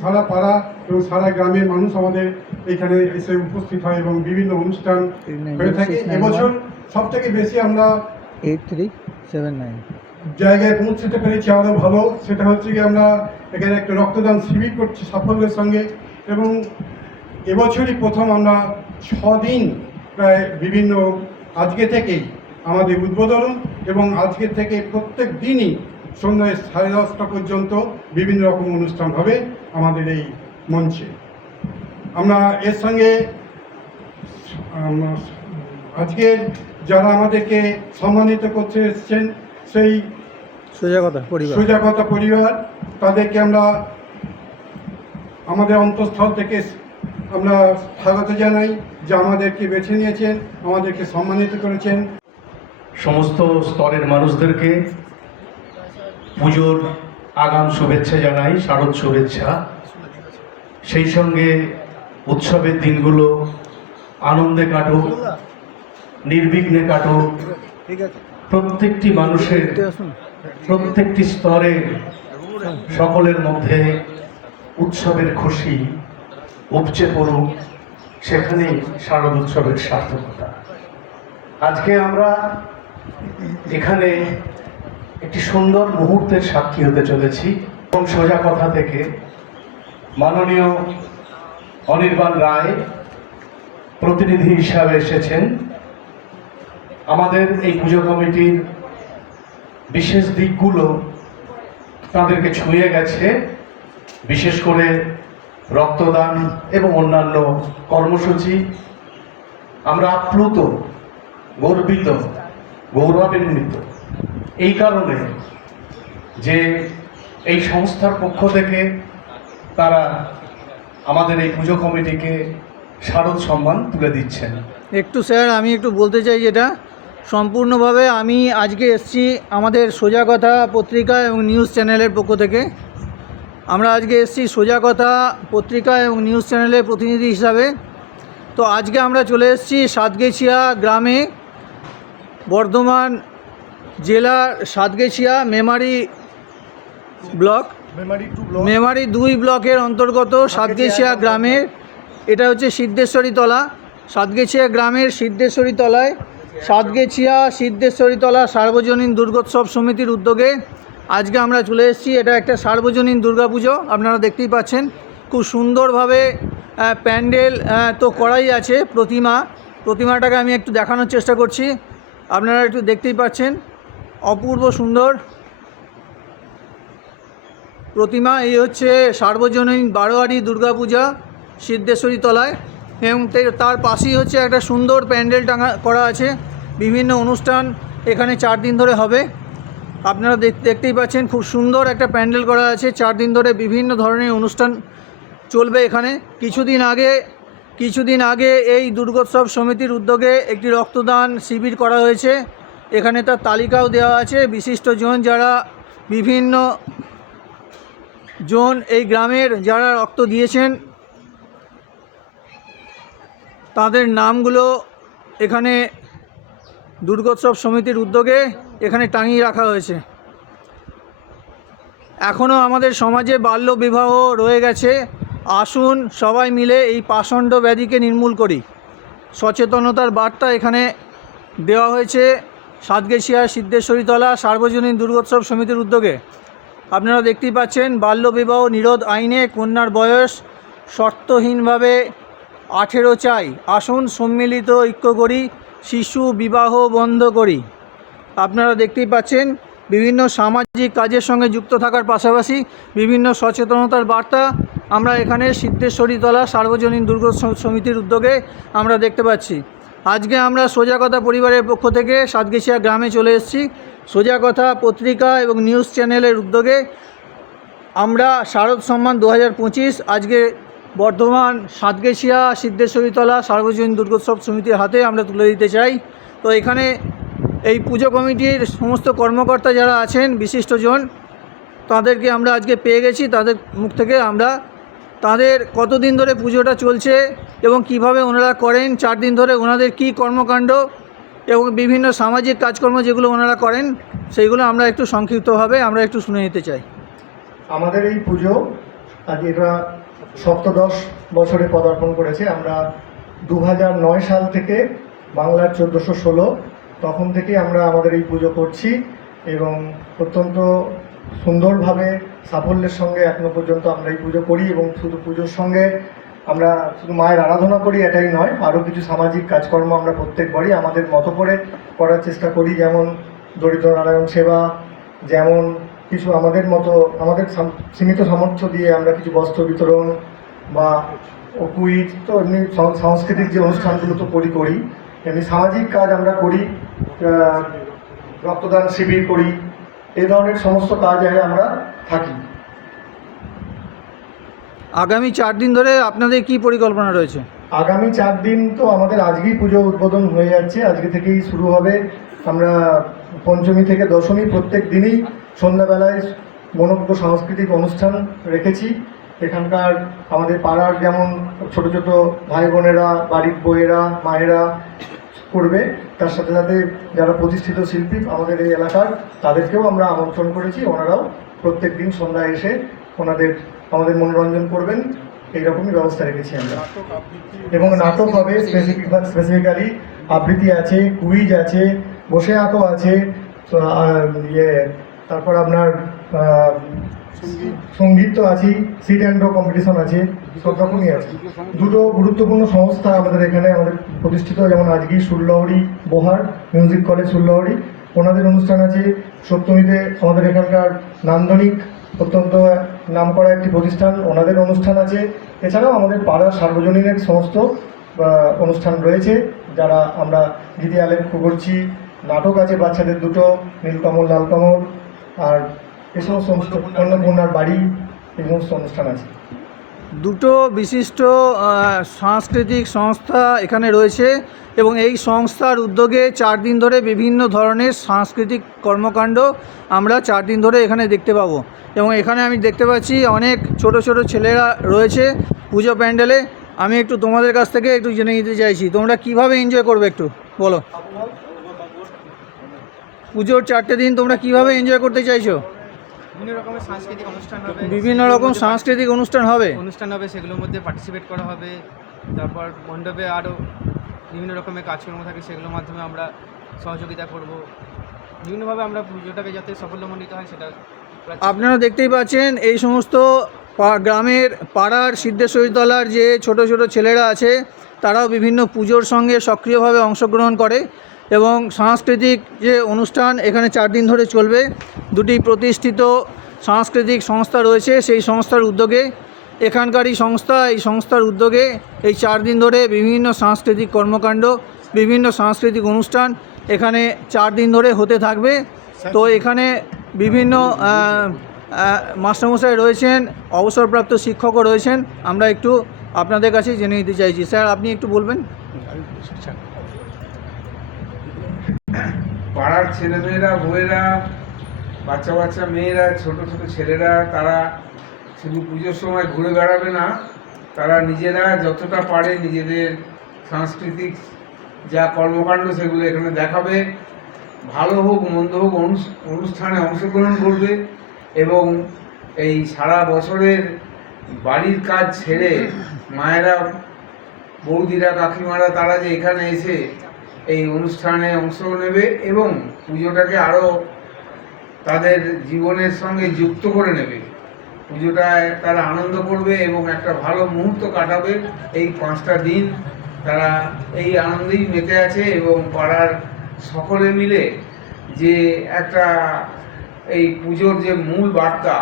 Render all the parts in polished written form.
সারা পাড়া এবং সারা গ্রামের মানুষ আমাদের এখানে এসে উপস্থিত হয় এবং বিভিন্ন অনুষ্ঠান হয়ে থাকে। এবছর সব থেকে বেশি আমরা 8379 জায়গায় পৌঁছতে পেরেছি আরও ভালো। সেটা হচ্ছে কি আমরা এখানে একটা রক্তদান শিবির করছি সাফল্যের সঙ্গে, এবং এবছরই প্রথম আমরা 6 দিন প্রায় বিভিন্ন আজকে থেকেই আমাদের উদ্বোধন, এবং আজকে থেকে প্রত্যেক দিনই সন্ধ্যায় 10:30 পর্যন্ত বিভিন্ন রকম অনুষ্ঠান হবে আমাদের এই মঞ্চে। আমরা এর সঙ্গে আজকে যারা আমাদেরকে সম্মানিত করতে এসেছেন সেই সোজাগতা পরিবার, তাদেরকে আমরা আমাদের অন্তঃস্থল থেকে আমরা স্বাগত জানাই যে আমাদেরকে বেছে নিয়েছেন, আমাদেরকে সম্মানিত করেছেন। সমস্ত স্তরের মানুষদেরকে পুজোর আগাম শুভেচ্ছা জানাই, শারদ শুভেচ্ছা। সেই সঙ্গে উৎসবের দিনগুলো আনন্দে কাটুক, নির্বিঘ্নে কাটুক। প্রত্যেকটি মানুষের প্রত্যেকটি স্তরে সকলের মধ্যে উৎসবের খুশি উপচে পড়ুক, সেখানেই শারদ উৎসবের সার্থকতা। আজকে আমরা এখানে একটি সুন্দর মুহূর্তের সাক্ষী হতে চলেছি, এবং সোজা কথা থেকে মাননীয় অনির্বাণ রায় প্রতিনিধি হিসাবে এসেছেন। আমাদের এই পুজো কমিটির বিশেষ দিকগুলো তাদেরকে ছুঁয়ে গেছে, বিশেষ করে রক্তদান এবং অন্যান্য কর্মসূচি। আমরা আপ্লুত, গর্বিত, গৌরবান্বিত এই কারণে যে এই সংস্থার পক্ষ থেকে তারা আমাদের এই পুজো কমিটিকে শারদ সম্মান তুলে দিচ্ছেন। একটু স্যার আমি একটু বলতে চাই, যেটা সম্পূর্ণভাবে আমি আজকে এসেছি আমাদের সোজা কথা পত্রিকা এবং নিউজ চ্যানেলের পক্ষ থেকে। আমরা আজকে এসেছি সোজা কথা পত্রিকা এবং নিউজ চ্যানেলের প্রতিনিধি হিসাবে। তো আজকে আমরা চলে এসেছি সাতগেছিয়া গ্রামে, বর্ধমান জেলার সাতগেছিয়া মেমারি ব্লক, মেমারি 2 ব্লকের অন্তর্গত সাতগেছিয়া গ্রামের, এটা হচ্ছে সিদ্ধেশ্বরী তলা। সাতগেছিয়া গ্রামের সিদ্ধেশ্বরী তলায় সাতগেছিয়া সিদ্ধেশ্বরী তলা সার্বজনীন দুর্গোৎসব সমিতির উদ্যোগে আজকে আমরা চলে এসেছি। এটা একটা সার্বজনীন দুর্গাপুজো, আপনারা দেখতেই পাচ্ছেন খুব সুন্দরভাবে প্যান্ডেল তো করাই আছে। প্রতিমাটাকে আমি একটু দেখানোর চেষ্টা করছি, আপনারা একটু দেখতেই পাচ্ছেন অপূর্ব সুন্দর প্রতিমা। এই হচ্ছে সার্বজনীন বারোয়ারি দুর্গাপূজা সিদ্ধেশ্বরী তলায়, এবং তার পাশেই হচ্ছে একটা সুন্দর প্যান্ডেল টাঙা করা আছে। বিভিন্ন অনুষ্ঠান এখানে 4 দিন ধরে হবে, আপনারা দেখতেই পাচ্ছেন খুব সুন্দর একটা প্যান্ডেল করা আছে। 4 দিন ধরে বিভিন্ন ধরনের অনুষ্ঠান চলবে এখানে। কিছুদিন আগে এই দুর্গোৎসব সমিতির উদ্যোগে একটি রক্তদান শিবির করা হয়েছে, এখানে তার তালিকাও দেওয়া আছে। বিশিষ্ট জন যারা বিভিন্ন জন এই গ্রামের যারা রক্ত দিয়েছেন তাদের নামগুলো এখানে দুর্গোৎসব সমিতির উদ্যোগে এখানে টাঙিয়ে রাখা হয়েছে। এখনও আমাদের সমাজে বাল্য বিবাহ রয়ে গেছে, আসুন সবাই মিলে এই পাষণ্ড ব্যাধিকে নির্মূল করি। সচেতনতার বার্তা এখানে দেওয়া হয়েছে সাতগেছিয়া সিদ্ধেশ্বরীতলা সার্বজনীন দুর্গোৎসব সমিতির উদ্যোগে। আপনারা দেখতেই পাচ্ছেন বাল্য বিবাহ নিরোধ আইনে কন্যার বয়স শর্তহীনভাবে 18 চাই, আসুন সম্মিলিত ঐক্য করি, শিশু বিবাহ বন্ধ করি। আপনারা দেখতেই পাচ্ছেন বিভিন্ন সামাজিক কাজের সঙ্গে যুক্ত থাকার পাশাপাশি বিভিন্ন সচেতনতার বার্তা আমরা এখানে সিদ্ধেশ্বরীতলা সার্বজনীন দুর্গোৎসব সমিতির উদ্যোগে আমরা দেখতে পাচ্ছি। আজকে আমরা সোজা কথা পরিবারের পক্ষ থেকে সাতগেছিয়া গ্রামে চলে এসেছি। সোজা কথা পত্রিকা এবং নিউজ চ্যানেলের উদ্যোগে আমরা শারদ সম্মান 2025 আজকে বর্ধমান সাতগেছিয়া সিদ্ধেশ্বরীতলা সার্বজনীন দুর্গোৎসব সমিতির হাতে আমরা তুলে দিতে চাই। তো এখানে এই পুজো কমিটির সমস্ত কর্মকর্তা যারা আছেন বিশিষ্টজন, তাদেরকে আমরা আজকে পেয়ে গেছি। তাদের মুখ থেকে আমরা তাদের কতদিন ধরে পুজোটা চলছে এবং কিভাবে ওনারা করেন, 4 দিন ধরে ওনাদের কি কর্মকাণ্ড এবং বিভিন্ন সামাজিক কাজকর্ম যেগুলো ওনারা করেন সেইগুলো আমরা একটু সংক্ষিপ্তভাবে আমরা একটু শুনে নিতে চাই। আমাদের এই পুজো আজ এটা সপ্তদশ বছরে পদার্পণ করেছে। আমরা 2009 সাল থেকে বাংলার 1416 তখন থেকে আমরা আমাদের এই পুজো করছি এবং অত্যন্ত সুন্দরভাবে সাফল্যের সঙ্গে এখনো পর্যন্ত আমরা এই পুজো করি। এবং শুধু পুজোর সঙ্গে আমরা শুধু মায়ের আরাধনা করি এটাই নয়, আরও কিছু সামাজিক কাজকর্ম আমরা প্রত্যেকবারই আমাদের মতো করে করার চেষ্টা করি। যেমন দরিদ্র নারায়ণ সেবা, যেমন কিছু আমাদের মতো আমাদের সীমিত সামর্থ্য দিয়ে আমরা কিছু বস্ত্র বিতরণ বা কুইজ, তো এমনি সাংস্কৃতিক যে অনুষ্ঠানগুলো তো করি, এমনি সামাজিক কাজ আমরা করি, রক্তদান শিবির করি, এই ধরনের সমস্ত কাজে আমরা থাকি। আগামী 4 দিন ধরে আপনাদের কি পরিকল্পনা রয়েছে? আগামী 4 দিন তো আমাদের আজকেই পুজো উদ্বোধন হয়ে যাচ্ছে, আজকে থেকেই শুরু হবে। আমরা পঞ্চমী থেকে দশমী প্রত্যেক দিনই সন্ধ্যাবেলায় মনোজ্ঞ সাংস্কৃতিক অনুষ্ঠান রেখেছি। এখানকার আমাদের পাড়ার যেমন ছোট ছোট ভাই বোনেরা, বাড়ির বউয়েরা, মায়েরা করবে, তার সাথে সাথে যারা প্রতিষ্ঠিত শিল্পী আমাদের এই এলাকার, তাদেরকেও আমরা আমন্ত্রণ করেছি। ওনারাও প্রত্যেক দিন সন্ধ্যায় এসে আমাদের মনোরঞ্জন করবেন, এইরকমই ব্যবস্থা রেখেছি আমরা। এবং নাটক হবে, স্পেসিফিক্যালি আবৃত্তি আছে, কুইজ আছে, বসে আঁকো আছে, তারপর আপনার সঙ্গীত তো আছেই, সিট অ্যান্ড ড্র কম্পিটিশন আছে, সব রকমই আছে। দুটো গুরুত্বপূর্ণ সংস্থা আমাদের এখানে প্রতিষ্ঠিত, যেমন আজকেই সুরলহরি বোহার মিউজিক কলেজ সুরলহরি, ওনাদের অনুষ্ঠান আছে। সপ্তমীতে আমাদের এখানকার নান্দনিক অত্যন্ত নামকরা একটি প্রতিষ্ঠান, ওনাদের অনুষ্ঠান আছে। এছাড়াও আমাদের পাড়ার সার্বজনীনের সমস্ত অনুষ্ঠান রয়েছে, যারা আমরা গীতি আলেপ করছি, নাটক আছে বাচ্চাদের দুটো, নীলকমল লালকমল, আর এই সমস্ত অন্নপূর্ণার বাড়ি, এই সমস্ত অনুষ্ঠান আছে। দুটো বিশিষ্ট সাংস্কৃতিক সংস্থা এখানে রয়েছে এবং এই সংস্থার উদ্যোগে 4 দিন ধরে বিভিন্ন ধরনের সাংস্কৃতিক কর্মকাণ্ড আমরা 4 দিন ধরে এখানে দেখতে পাবো। এবং এখানে আমি দেখতে পাচ্ছি অনেক ছোট ছোট ছেলেরা রয়েছে পুজো প্যান্ডেলে। আমি একটু তোমাদের কাছ থেকে একটু জেনে নিতে চাইছি, তোমরা কিভাবে এনজয় করবে একটু বলো। পুজোর 4টে দিন তোমরা কিভাবে এনজয় করতে চাইছো? বিভিন্ন রকমের সাংস্কৃতিক অনুষ্ঠান হবে, বিভিন্ন রকম সাংস্কৃতিক অনুষ্ঠান হবে, সেগুলোর মধ্যে পার্টিসিপেট করা হবে। তারপর মণ্ডপে আরও বিভিন্ন রকমের কাজকর্ম থাকে, সেগুলোর মাধ্যমে আমরা সহযোগিতা করব। বিভিন্নভাবে আমরা পুজোটাকে যাতে সাফল্যমণ্ডিত হয় সেটা। আপনারা দেখতেই পাচ্ছেন এই সমস্ত গ্রামের পাড়ার সিদ্ধেশ্বরীতলার যে ছোট ছোট ছেলেরা আছে, তারাও বিভিন্ন পুজোর সঙ্গে সক্রিয়ভাবে অংশগ্রহণ করে এবং সাংস্কৃতিক যে অনুষ্ঠান এখানে 4 দিন ধরে চলবে। দুটি প্রতিষ্ঠিত সাংস্কৃতিক সংস্থা রয়েছে, সেই সংস্থার উদ্যোগে, এখানকারই সংস্থা, এই সংস্থার উদ্যোগে এই 4 দিন ধরে বিভিন্ন সাংস্কৃতিক কর্মকাণ্ড, বিভিন্ন সাংস্কৃতিক অনুষ্ঠান এখানে 4 দিন ধরে হতে থাকবে। তো এখানে বিভিন্ন মাস্টারমশাই রয়েছেন, অবসরপ্রাপ্ত শিক্ষকও রয়েছেন। আমরা একটু আপনাদের কাছে জেনে নিতে চাইছি, স্যার আপনি একটু বলবেন। পাড়ার ছেলেমেয়েরা, বউয়েরা, বাচ্চা বাচ্চা মেয়েরা, ছোট ছোট ছেলেরা, তারা শুধু পুজোর সময় ঘুরে বেড়াবে না, তারা নিজেরা যতটা পারে নিজেদের সাংস্কৃতিক যা কর্মকাণ্ড সেগুলো এখানে দেখাবে। ভালো হোক মন্দ হোক অনুষ্ঠানে অংশগ্রহণ করবে এবং এই সারা বছরের বাড়ির কাজ ছেড়ে মায়েরা, বৌদিরা, কাকিমারা, তারা যে এখানে এসে এই অনুষ্ঠানে অংশ নেবে এবং পুজোটাকে আরও তাদের জীবনের সঙ্গে যুক্ত করে নেবে। পুজোটায় তারা আনন্দ করবে এবং একটা ভালো মুহূর্ত কাটাবে। এই 5টা দিন তারা এই আনন্দেই মেতে আছে এবং পাড়ার সকলে মিলে যে একটা এই পুজোর যে মূল বার্তা,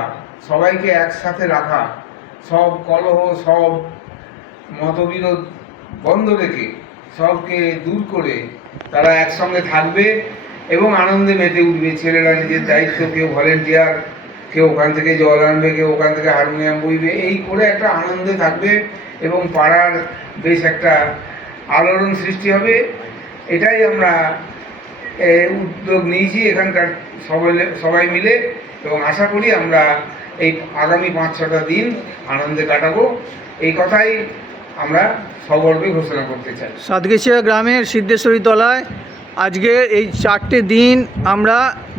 সবাইকে একসাথে রাখা, সব কলহ, সব মতবিরোধ বন্ধ রেখে সবকে দূর করে তারা একসঙ্গে থাকবে এবং আনন্দে মেতে উঠবে। ছেলেরা নিজের দায়িত্ব, কেউ ভলেন্টিয়ার, কেউ ওখান থেকে জল আনবে, কেউ ওখান থেকে হারমোনিয়াম বইবে, এই করে একটা আনন্দে থাকবে এবং পাড়ার বেশ একটা আলোড়ন সৃষ্টি হবে। এটাই আমরা উদ্যোগ নিয়েছি এখানকার সবাই মিলে এবং আশা করি আমরা এই আগামী 5-6টা দিন আনন্দে কাটাবো। এই কথাই আমরা সগর্বে ঘোষণা করতে চাই। সাতগেছিয়া গ্রামের সিদ্ধেশ্বরীতলায় আজকে এই 4টে দিন আমরা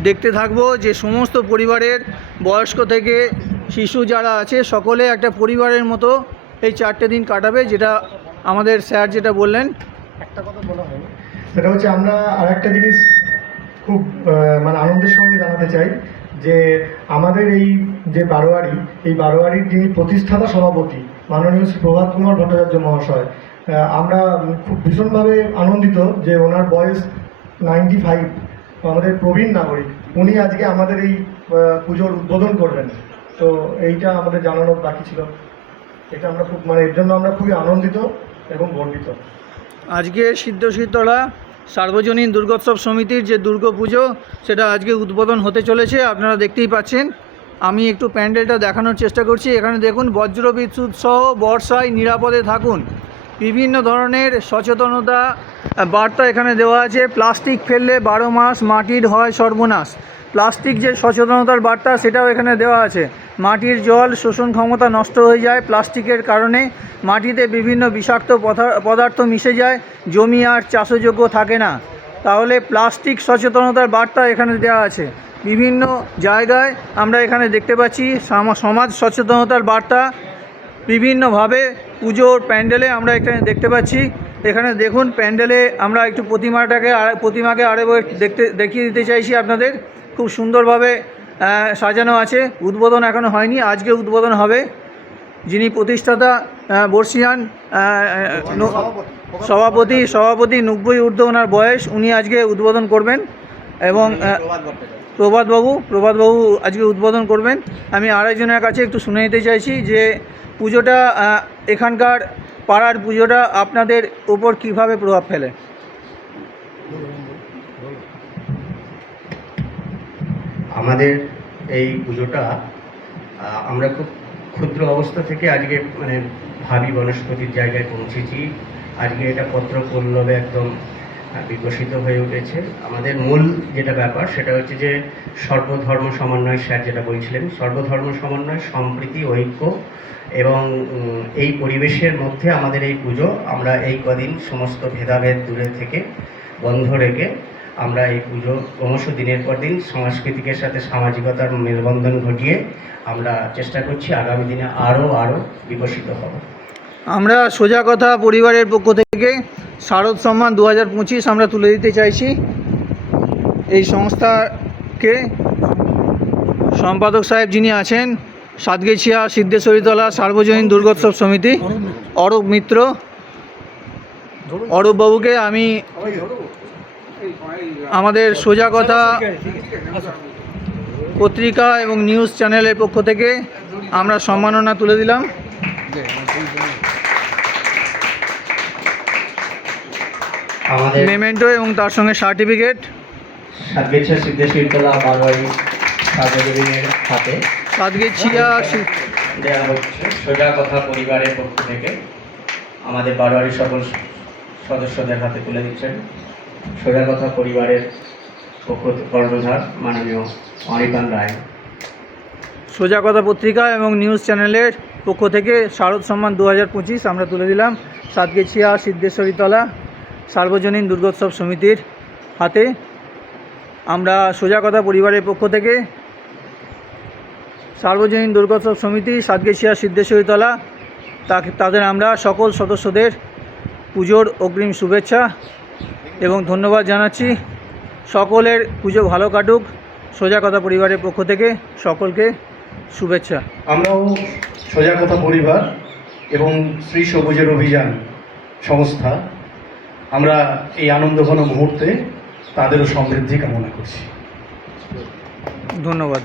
দেখতে থাকব যে সমস্ত পরিবারের বয়স্ক থেকে শিশু যারা আছে সকলে একটা পরিবারের মতো এই 4টে দিন কাটাবে, যেটা আমাদের স্যার যেটা বললেন। একটা কথা বলা হয়নি, সেটা হচ্ছে আমরা আরেকটা জিনিস খুব মানে আনন্দের সঙ্গে জানাতে চাই যে আমাদের এই যে বারোয়ারি, এই বারোয়ারির যিনি প্রতিষ্ঠাতা সভাপতি মাননীয় শ্রী প্রভাত কুমার ভট্টাচার্য মহাশয়, আমরা খুব ভীষণভাবে আনন্দিত যে ওনার বয়স 95, আমাদের প্রবীণ নাগরিক, উনি আজকে আমাদের এই পুজোর উদ্বোধন করবেন। তো এইটা আমাদের জানানোর বাকি ছিল, এটা আমরা খুব মানে এর জন্য আমরা খুবই আনন্দিত এবং গর্বিত। আজকে সিদ্ধশীতলা সার্বজনীন দুর্গোৎসব সমিতির যে দুর্গাপুজো, সেটা আজকে উদ্বোধন হতে চলেছে। আপনারা দেখতেই পাচ্ছেন। আমি একটু প্যান্ডেলটা দেখানোর চেষ্টা করছি। এখানে দেখুন, বজ্রবিদ্যুৎ সহ বর্ষায় নিরাপদে থাকুন, বিভিন্ন ধরনের সচেতনতা বার্তা এখানে দেওয়া আছে। প্লাস্টিক ফেললে 12 মাস মাটির হয় সর্বনাশ, প্লাস্টিক যে সচেতনতার বার্তা সেটাও এখানে দেওয়া আছে। মাটির জল শোষণ ক্ষমতা নষ্ট হয়ে যায় প্লাস্টিকের কারণে, মাটিতে বিভিন্ন বিষাক্ত পদার্থ মিশে যায়, জমি আর চাষযোগ্য থাকে না। তাহলে প্লাস্টিক সচেতনতার বার্তা এখানে দেওয়া আছে। বিভিন্ন জায়গায় আমরা এখানে দেখতে পাচ্ছি সমাজ সচেতনতার বার্তা বিভিন্নভাবে পুজোর প্যান্ডেলে আমরা এখানে দেখতে পাচ্ছি। এখানে দেখুন, প্যান্ডেলে আমরা একটু প্রতিমাকে আরেকবার দেখিয়ে দিতে চাইছি আপনাদের। খুব সুন্দরভাবে সাজানো আছে। উদ্বোধন এখনও হয়নি, আজকে উদ্বোধন হবে। যিনি প্রতিষ্ঠাতা বর্ষিয়ান সভাপতি 90 ঊর্ধ্ব ওনার বয়স, উনি আজকে উদ্বোধন করবেন। এবং প্রভাতবাবু আজকে উদ্বোধন করবেন। আমি আরেকজনের কাছে একটু শুনে নিতে চাইছি যে পুজোটা, এখানকার পাড়ার পুজোটা আপনাদের উপর কিভাবে প্রভাব ফেলে। আমাদের এই পুজোটা আমরা খুব ক্ষুদ্র অবস্থা থেকে আজকে মানে ভাবি বনস্পতির জায়গায় পৌঁছেছি। আজকে এটা পত্রপল্লবে একদম বিকশিত হয়ে উঠেছে। আমাদের মূল যেটা ব্যাপার সেটা হচ্ছে যে সর্বধর্ম সমন্বয়, স্যার যেটা বলছিলেন, সর্বধর্ম সমন্বয়, সম্প্রীতি, ঐক্য এবং এই পরিবেশের মধ্যে আমাদের এই পুজো। আমরা এই কদিন সমস্ত ভেদাভেদ দূরে থেকে বন্ধ রেখে আমরা এই পুজো ক্রমশ দিনের পর দিন সংস্কৃতিকের সাথে সামাজিকতার মেলবন্ধন ঘটিয়ে আমরা চেষ্টা করছি আগামী দিনে আরও বিকশিত হব। আমরা সোজা কথা পরিবারের পক্ষ থেকে শারদ সম্মান 2025 আমরা তুলে দিতে চাইছি। এই সংস্থাকে সম্পাদক সাহেব যিনি আছেন, সাতগেছিয়া সিদ্ধেশ্বরীতলা সার্বজনীন দুর্গোৎসব সমিতি অরূপ মিত্র, অরূপবাবুকে আমি আমাদের সোজা কথা পত্রিকা এবং নিউজ চ্যানেলের পক্ষ থেকে আমরা সম্মাননা তুলে দিলাম। আমাদের মেমেন্টো এবং তার সঙ্গে সার্টিফিকেট সাতগেছিয়া সিদ্ধেশ্বরীতলা বারোয়ারি সার্বজনীনের হাতে সাতগেছিয়া দেওয়া হচ্ছে। সোজা কথা পরিবারের পক্ষ থেকে আমাদের বারোয়ারি সকল সদস্যদের হাতে তুলে দিচ্ছেন সোজা কথা পরিবারের পক্ষ কর্ণধার মাননীয় অনির্বাণ রায়। সোজা কথা পত্রিকা এবং নিউজ চ্যানেলের পক্ষ থেকে শারদ সম্মান 2025 আমরা তুলে দিলাম সাতগেছিয়া সিদ্ধেশ্বরীতলা সার্বজনীন দুর্গোৎসব সমিতির হাতে। আমরা সোজা কথা পরিবারের পক্ষ থেকে সার্বজনীন দুর্গোৎসব সমিতি সাতগেছিয়া সিদ্ধেশ্বরীতলা তাদের আমরা সকল সদস্যদের পুজোর অগ্রিম শুভেচ্ছা এবং ধন্যবাদ জানাচ্ছি। সকলের পুজো ভালো কাটুক। সোজা কথা পরিবারের পক্ষ থেকে সকলকে শুভেচ্ছা। আমরাও সোজা কথা পরিবার এবং শ্রী সবুজের অভিযান সংস্থা, আমরা এই আনন্দঘন মুহূর্তে তাদেরও সমৃদ্ধি কামনা করছি। ধন্যবাদ।